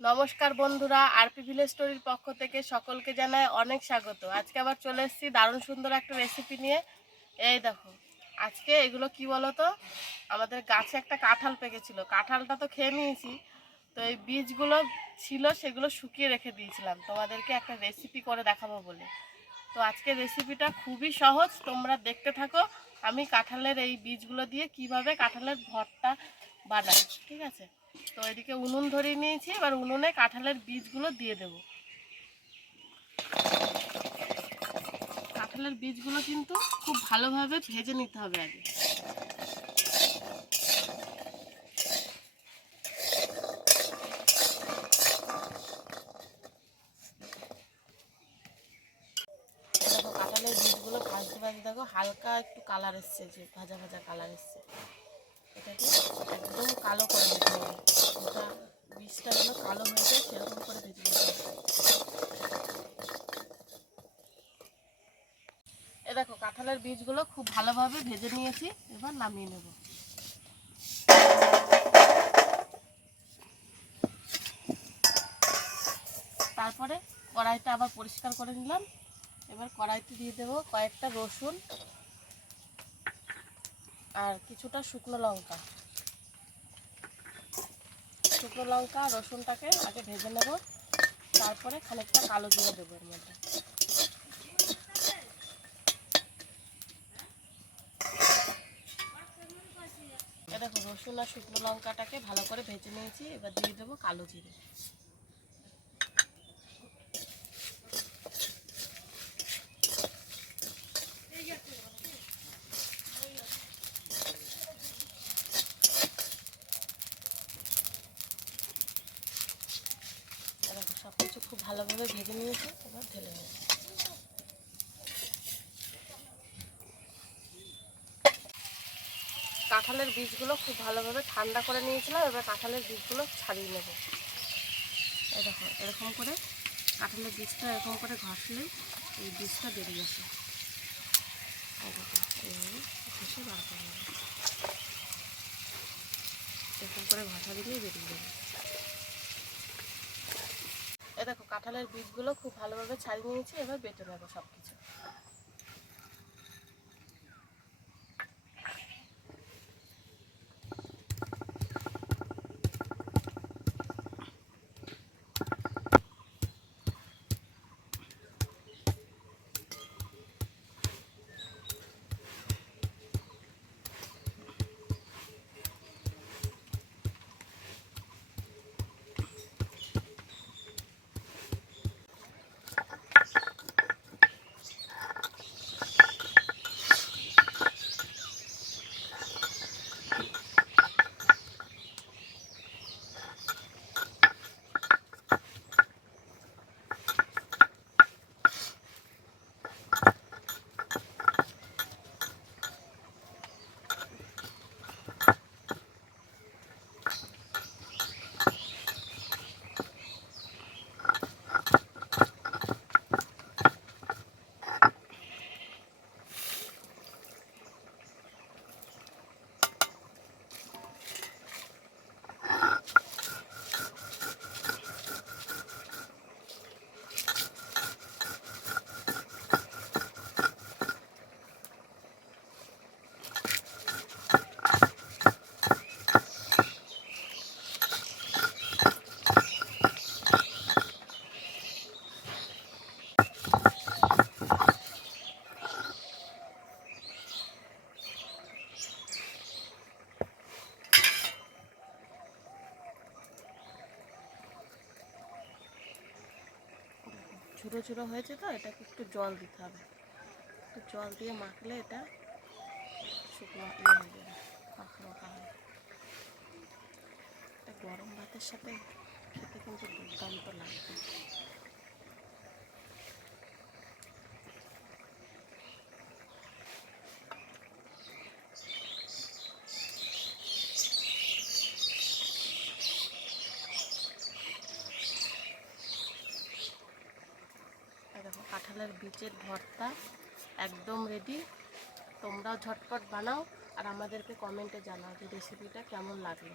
নমস্কার বন্ধুরা, RP village স্টোরির পক্ষ থেকে সকলকে জানাই অনেক স্বাগত। আজকে আবার চলে এসেছি দারুণ সুন্দর একটা রেসিপি নিয়ে। এই দেখো, আজকে এগুলো কি বলো তো, আমাদের গাছে একটা কাঁঠাল পেকেছিল। কাঁঠালটা তো খেয়ে নিয়েছি, তো এই বীজগুলো ছিল সেগুলো শুকিয়ে রেখে দিয়েছিলাম তোমাদেরকে একটা রেসিপি করে দেখাবো বলে। তো আজকে রেসিপিটা খুবই সহজ, তোমরা দেখতে থাকো। আমি কাঁঠালের এই বীজগুলো দিয়ে কিভাবে কাঁঠালের ভর্তা বানাই, ঠিক আছে? তো এদিকে উনুন ধরিয়ে নিয়েছি, এবার উনুনে কাঁঠালের বীজগুলো দিয়ে দেব। কাঁঠালের বীজগুলো কিন্তু খুব ভালোভাবে ভেজে নিতে হবে আগে। দেখো কাঁঠালের বীজগুলো ভাজতে ভাজতে দেখো হালকা একটু কালার এসছে, যে ভাজা ভাজা কালার এসছে। এটাকে একদম কালো করে নিতে হবে, ওটা বীজটা যেন কালো হয়ে যায় সেরকম করে ভেজে নিতে হবে। এ দেখো কাঁঠালের বীজগুলো খুব ভালোভাবে ভেজে নিয়েছি, এবার নামিয়ে নেব। তারপরে কড়াইটা আবার পরিষ্কার করে নিলাম। এবার কড়াইতে দিয়ে দেবো কয়েকটা রসুন আর কিছুটা শুকনো লঙ্কা। শুকনো লঙ্কা রসুনটাকে আগে ভেজে নেব, তারপরে খানিকটা কালো জিরে দেবো এর মধ্যে। এ দেখো রসুন আর শুকনো লঙ্কাটাকে ভালো করে ভেজে নিয়েছি, এবার দিয়ে দেবো কালো জিরে। এ দেখো সব কিছু খুব ভালোভাবে ভেজে নিয়েছি, এবার ঢেলে নেব। কাঁঠালের বীজগুলো খুব ভালোভাবে ঠান্ডা করে নিয়েছিলাম, এবার কাঁঠালের বীজগুলো ছাড়িয়ে নেব। এই দেখো এরকম করে কাঁঠালের বীজটা এরকম করে ঘষলে এই বীজটা বেরিয়ে আসে। এই দেখো এইভাবে ঘষে বার করে নেব, এরকম করে ঘষা দিলেই বেরিয়ে যাবে। এই দেখো কাঁঠালের বীজগুলো খুব ভালোভাবে ছাড়িয়ে নিয়েছি, এবার বেটে নেব সব কিছু। ঝুড়ো ঝুড়ো হয়েছে, তো এটাকে একটু জল দিতে হবে। একটু জল দিয়ে মাখলে এটা শুকনো হয়ে যাবে, মাখা মাখা হবে। এটা গরম ভাতের সাথে খেতে কিন্তু দুর্দান্ত লাগবে। দেখো কাঁঠালের বীজের ভর্তা একদম রেডি। তোমরাও ঝটপট বানাও আর আমাদেরকে কমেন্টে জানাও যে রেসিপিটা কেমন লাগলো।